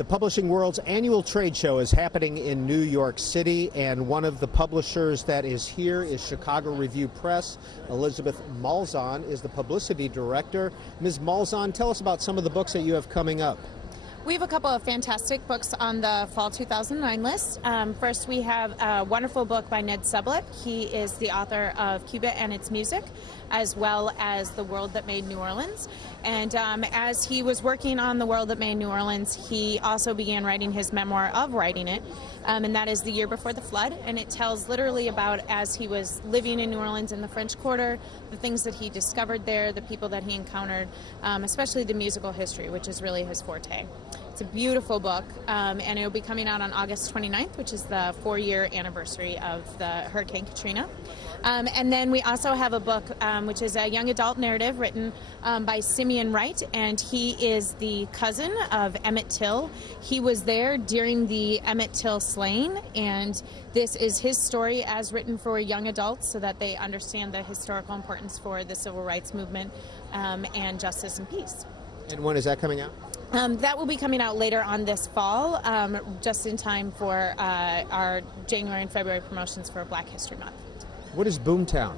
The publishing world's annual trade show is happening in New York City, and one of the publishers that is here is Chicago Review Press. Elisabeth Malzahn is the publicity director. Ms. Malzahn, tell us about some of the books that you have coming up. We have a couple of fantastic books on the fall 2009 list. First, we have a wonderful book by Ned Sublett. He is the author of Cuba and Its Music, as well as The World That Made New Orleans. And as he was working on The World That Made New Orleans, he also began writing his memoir of writing it, and that is The Year Before the Flood. And it tells literally about as he was living in New Orleans in the French Quarter, the things that he discovered there, the people that he encountered, especially the musical history, which is really his forte. It's a beautiful book, and it will be coming out on August 29th, which is the 4-year anniversary of the Hurricane Katrina. And then we also have a book which is a young adult narrative written by Simeon Wright, and he is the cousin of Emmett Till. He was there during the Emmett Till slaying, and this is his story as written for young adults so that they understand the historical importance for the civil rights movement and justice and peace. And when is that coming out? That will be coming out later on this fall, just in time for our January and February promotions for Black History Month. What is Boomtown?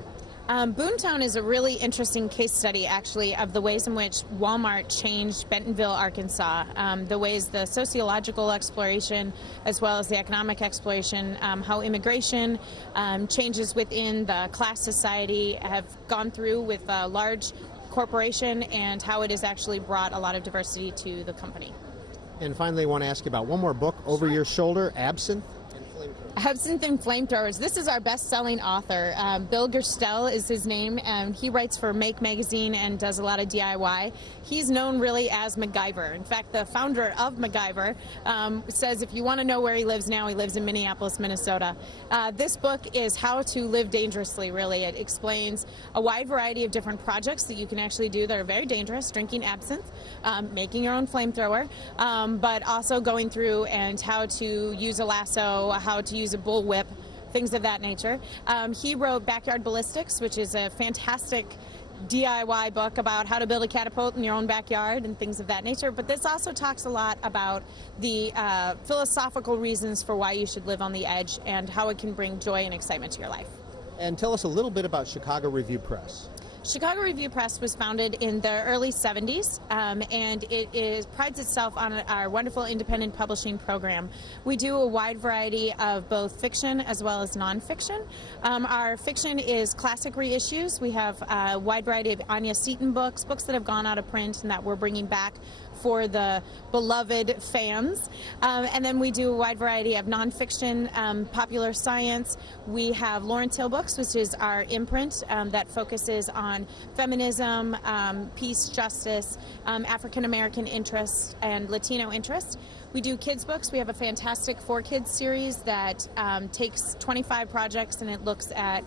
Boomtown is a really interesting case study, actually, of the ways in which Walmart changed Bentonville, Arkansas, the ways the sociological exploration as well as the economic exploration, how immigration changes within the class society have gone through with a large corporation, and how it has actually brought a lot of diversity to the company. And finally, I want to ask you about one more book, Over Your Shoulder, Absinthe and Flamethrowers. Absinthe and Flamethrowers. This is our best-selling author. Bill Gerstel is his name, and he writes for Make Magazine and does a lot of DIY. He's known really as MacGyver. In fact, the founder of MacGyver says if you want to know where he lives now, he lives in Minneapolis, Minnesota. This book is how to live dangerously, really. It explains a wide variety of different projects that you can actually do that are very dangerous, drinking absinthe, making your own flamethrower, but also going through and how to use a lasso, how to use a bullwhip, things of that nature. He wrote Backyard Ballistics, which is a fantastic DIY book about how to build a catapult in your own backyard and things of that nature. But this also talks a lot about the philosophical reasons for why you should live on the edge and how it can bring joy and excitement to your life. And tell us a little bit about Chicago Review Press. Chicago Review Press was founded in the early 70s, and it prides itself on our wonderful independent publishing program. We do a wide variety of both fiction as well as nonfiction. Our fiction is classic reissues. We have a wide variety of Anya Seton books, books that have gone out of print and that we're bringing back for the beloved fans. And then we do a wide variety of nonfiction, popular science. We have Lawrence Hill Books, which is our imprint that focuses on feminism, peace, justice, African-American interests, and Latino interests. We do kids books. We have a fantastic For Kids series that takes 25 projects and it looks at,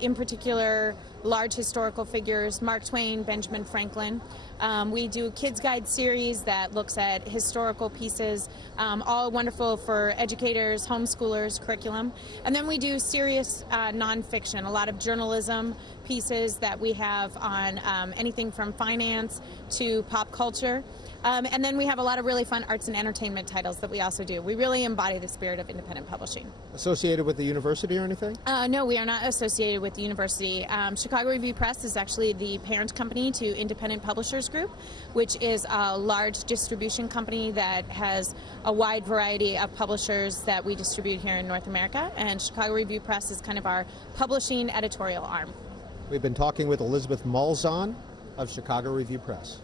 in particular, large historical figures, Mark Twain, Benjamin Franklin. We do a kids guide series that looks at historical pieces, all wonderful for educators, homeschoolers, curriculum. And then we do serious nonfiction, a lot of journalism pieces that we have on anything from finance to pop culture. And then we have a lot of really fun arts and entertainment titles that we also do. We really embody the spirit of independent publishing. Associated with the university or anything? No, we are not associated with the university. Chicago Review Press is actually the parent company to Independent Publishers Group, which is a large distribution company that has a wide variety of publishers that we distribute here in North America. And Chicago Review Press is kind of our publishing editorial arm. We've been talking with Elisabeth Malzahn of Chicago Review Press.